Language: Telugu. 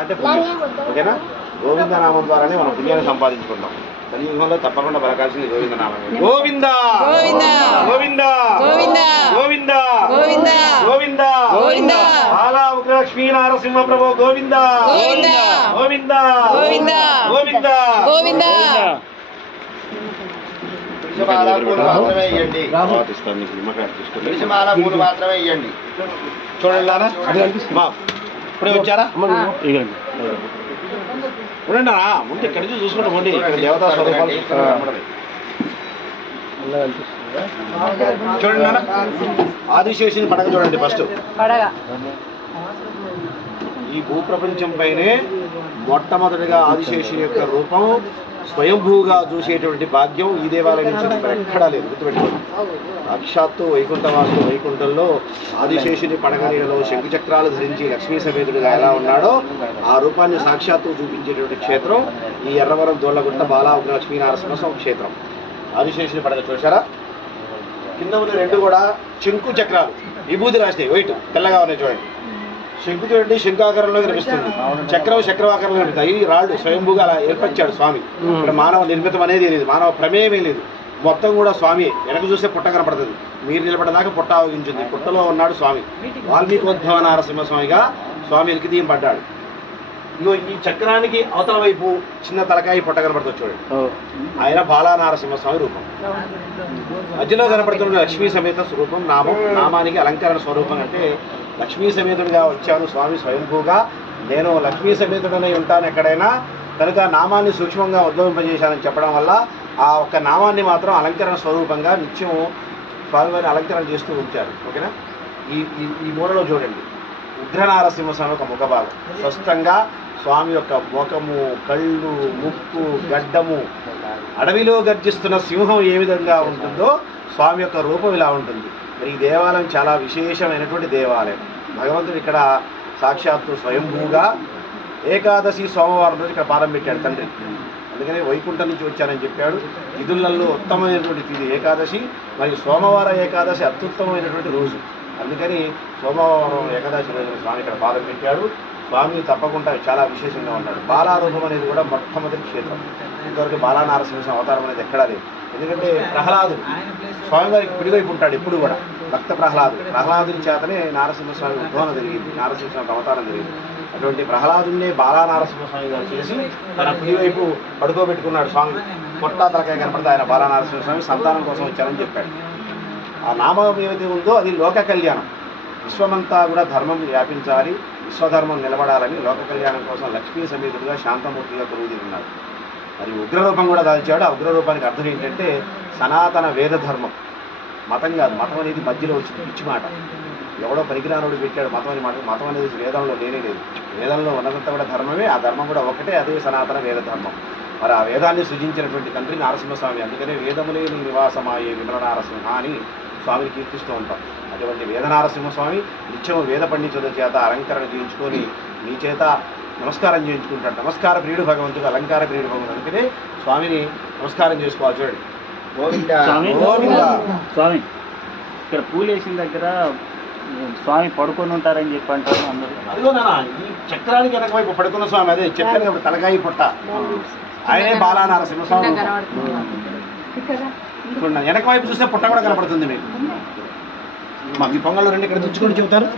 అంటే పుణ్యం. ఓకేనా? గోవిందనామం ద్వారానే మనం పుణ్యాన్ని సంపాదించుకుంటాం. కలియుగంలో తప్పకుండా పలకాల్సింది గోవిందనామం. గోవింద గోవింద గోవింద గోవింద గోవింద గోవింద గోవింద బాలా ఉగ్రలక్ష్మీ నారసింహ ప్రభు గోవింద గోవింద గోవింద గోవింద గోవింద గోవింద. విషమాల పూలు మాత్రమే ఇవ్వండి. విషమాల పూలు మాత్రమే ఇవ్వండి. చూడండి నాన్న, ఇప్పుడే వచ్చారా? ఉండండి ముందు ఇక్కడి నుంచి చూసుకుంటా పోండి. దేవతా స్వరూపాలు చూడండి నాన్న. ఆదిశేషుని పడగ చూడండి ఫస్ట్. ఈ భూప్రపంచం పైనే మొట్టమొదటిగా ఆదిశేషుని యొక్క రూపం స్వయంభూగా చూసేటువంటి భాగ్యం ఈ దేవాలయం నుంచి ఎక్కడా లేదు. గుర్తుపెట్టుకోండి. సాక్షాత్తు వైకుంఠవాసు వైకుంఠంలో ఆదిశేషుని పడగనీడలో శంకుచక్రాలు ధరించి లక్ష్మీ సమేతుడిగా ఎలా ఉన్నాడో ఆ రూపాన్ని సాక్షాత్తు చూపించేటువంటి క్షేత్రం ఈ ఎర్రవరం దోళ్లగుట్ట బాలా ఉగ్రలక్ష్మీ నరసింహస్వామి క్షేత్రం. ఆదిశేషుని పడగ చూశారా? కింద ఉన్న రెండు కూడా శంకు చక్రాలు విభూతి రాసినాయి. వైట్ తెల్లగా ఉన్నాయి చూడండి. శంకు చూడండి శంఖాకారంలో కనిపిస్తుంది, చక్రం చక్రవాకారంలో కనిపిస్తుంది. ఈ రాళ్ళు స్వయంభూగా అలా ఏర్పరిచాడు స్వామి. ఇక్కడ మానవ నిర్మితం అనేది లేదు, మానవ ప్రమేయమే లేదు. మొత్తం కూడా స్వామి. వెనక చూస్తే పుట్ట కనపడుతుంది, మీరు నిలబడదాకా పుట్ట ఆవగించింది. పుట్టలో ఉన్నాడు స్వామి. వాల్మీకోద్భవ నారసింహస్వామిగా స్వామి ఎలికి పడ్డాడు. ఇగో ఈ చక్రానికి అవతల వైపు చిన్న తలకాయ పుట్ట కనపడుతుంది చూడండి. ఆయన బాలా నారసింహస్వామి రూపం. మధ్యలో కనపడుతున్న లక్ష్మీ సమేత స్వరూపం నామం. నామానికి అలంకరణ స్వరూపం. అంటే లక్ష్మీ సమేతుడిగా వచ్చాను స్వామి స్వయంభూగా. నేను లక్ష్మీ సమేతుడనే ఉంటాను ఎక్కడైనా, కనుక నామాన్ని సూక్ష్మంగా ఉద్భవింపజేశానని చెప్పడం వల్ల ఆ ఒక్క నామాన్ని మాత్రం అలంకరణ స్వరూపంగా నిత్యం స్వామివారిని అలంకరణ చేస్తూ ఉంచారు. ఓకేనా? ఈ మూలలో చూడండి, ఉగ్రనారసింహస్వామి ఒక ముఖభాగం. స్పష్టంగా స్వామి యొక్క ముఖము, కళ్ళు, ముక్కు, గడ్డము. అడవిలో గర్జిస్తున్న సింహం ఏ విధంగా ఉంటుందో స్వామి యొక్క రూపం ఇలా ఉంటుంది. మరి ఈ దేవాలయం చాలా విశేషమైనటువంటి దేవాలయం. భగవంతుడు ఇక్కడ సాక్షాత్తు స్వయంభూగా ఏకాదశి సోమవారం రోజు ఇక్కడ పాదం పెట్టాడు తండ్రి. అందుకని వైకుంఠం నుంచి వచ్చానని చెప్పాడు. తిథులలో ఉత్తమమైనటువంటి తిథి ఏకాదశి, మరియు సోమవారం ఏకాదశి అత్యుత్తమైనటువంటి రోజు. అందుకని సోమవారం ఏకాదశి రోజున స్వామి ఇక్కడ పాదం పెట్టాడు. స్వామి తప్పకుండా చాలా విశేషంగా ఉన్నాడు. బాలారూపం అనేది కూడా మొట్టమొదటి క్షేత్రం. ఇంతవరకు బాలా నరసింహ అవతారం అనేది ఎక్కడా లేదు. ఎందుకంటే ప్రహ్లాదుడు స్వామివారికి కుడివైపు ఉంటాడు ఎప్పుడు కూడా. భక్త ప్రహ్లాదుని చేతనే నారసింహస్వామి ఉద్భవన జరిగింది, నారసింహస్వామి అవతారం జరిగింది. అటువంటి ప్రహ్లాదునే బాలా నరసింహస్వామిగా చేసి తన కుడివైపు పడుకోబెట్టుకున్నాడు స్వామి. పొట్టా తలకాయ కనపడితే ఆయన బాలా నరసింహస్వామి సంతానం కోసం వచ్చారని చెప్పాడు. ఆ నామం ఏదైతే ఉందో అది లోక కళ్యాణం. విశ్వమంతా కూడా ధర్మం వ్యాపించాలి, విశ్వధర్మం నిలబడాలని లోక కళ్యాణం కోసం లక్ష్మీ సమేతుడిగా శాంతమూర్తిగా కొలువుదీ ఉన్నాడు. మరి ఉగ్రరూపం కూడా దాల్చాడు. ఆ ఉగ్రరూపానికి అర్థం ఏంటంటే సనాతన వేద ధర్మం. మతం కాదు. మతం అనేది మధ్యలో వచ్చింది, పిచ్చి మాట. ఎవడో పరిజ్ఞానుడు పెట్టాడు మతం అని మాట. మతం అనేది వేదంలో లేనే లేదు. వేదంలో ఉన్నదంతా కూడా ధర్మమే. ఆ ధర్మం కూడా ఒకటే, అదే సనాతన వేద ధర్మం. మరి ఆ వేదాన్ని సృజించినటువంటి తండ్రి నరసింహస్వామి. అందుకనే వేదములే నీ నివాసమాయే విమల నారసింహ అని స్వామిని కీర్తిస్తూ ఉంటాం. అటువంటి వేద నారసింహస్వామి నిత్యం వేద పండితుల చేత అలంకరణ చేయించుకొని మీ చేత నమస్కారం చేయించుకుంటాడు. నమస్కార ప్రియుడు భగవంతుడు, అలంకార ప్రియుడు భగవంతుడు. అందుకనే స్వామిని నమస్కారం చేసుకోవాలి. చూడండి, స్వామి ఇక్కడ పూలు వేసిన దగ్గర స్వామి పడుకొని ఉంటారని చెప్పి అంటారు అందరూ. అదిగోనా ఈ చక్రానికి వెనక వైపు పడుకున్న స్వామి. అదే చెప్పాను కాబట్టి తలకాయ పుట్ట ఆయనే బాలా నరసింహస్వామి. చూడండి, వెనక వైపు చూస్తే పుట్ట కూడా కనపడుతుంది మీకు. మాకు ఈ పొంగళ్ళు రెండు ఇక్కడ తెచ్చుకొని చెబుతారు.